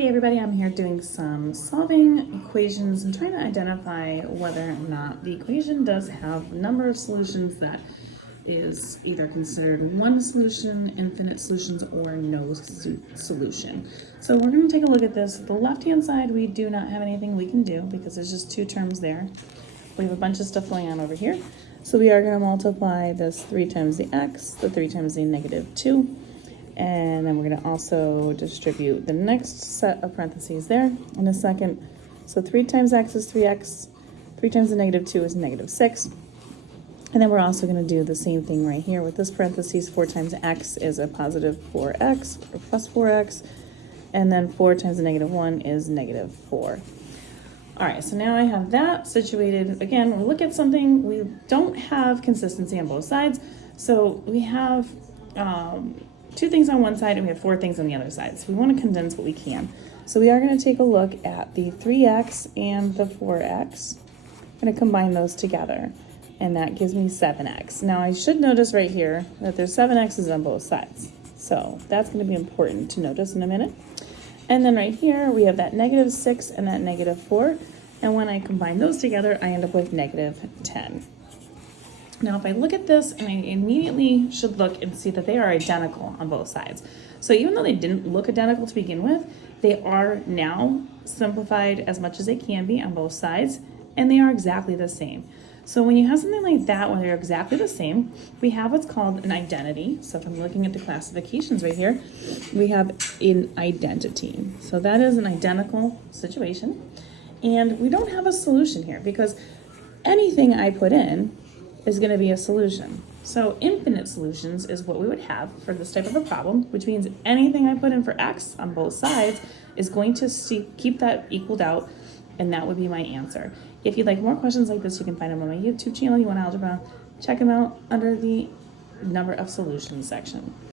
Hey everybody, I'm here doing some solving equations and trying to identify whether or not the equation does have a number of solutions that is either considered one solution, infinite solutions, or no solution. So we're going to take a look at this. The left-hand side, we do not have anything we can do because there's just two terms there. We have a bunch of stuff going on over here. So we are going to multiply this 3 times the x, the 3 times the negative 2. And then we're going to also distribute the next set of parentheses there in a second. So 3 times x is 3x, 3 times the negative 2 is negative 6. And then we're also going to do the same thing right here with this parentheses. 4 times x is a positive 4x, or plus 4x. And then 4 times the negative 1 is negative 4. All right, so now I have that situated. Again, we look at something, we don't have consistency on both sides. So we have 2 things on one side and we have 4 things on the other side. So we want to condense what we can. So we are going to take a look at the 3x and the 4x. I'm going to combine those together, and that gives me 7x. Now I should notice right here that there's 7x's on both sides. So that's going to be important to notice in a minute. And then right here we have that negative 6 and that negative 4. And when I combine those together, I end up with negative 10. Now, if I look at this, and I immediately should look and see that they are identical on both sides. So even though they didn't look identical to begin with, they are now simplified as much as they can be on both sides, and they are exactly the same. So when you have something like that, when they're exactly the same, we have what's called an identity. So if I'm looking at the classifications right here, we have an identity. So that is an identical situation. And we don't have a solution here because anything I put in is going to be a solution. So infinite solutions is what we would have for this type of a problem, which means anything I put in for x on both sides is going to keep that equaled out, and that would be my answer. If you'd like more questions like this, you can find them on my YouTube channel. You want Algebra, check them out under the number of solutions section.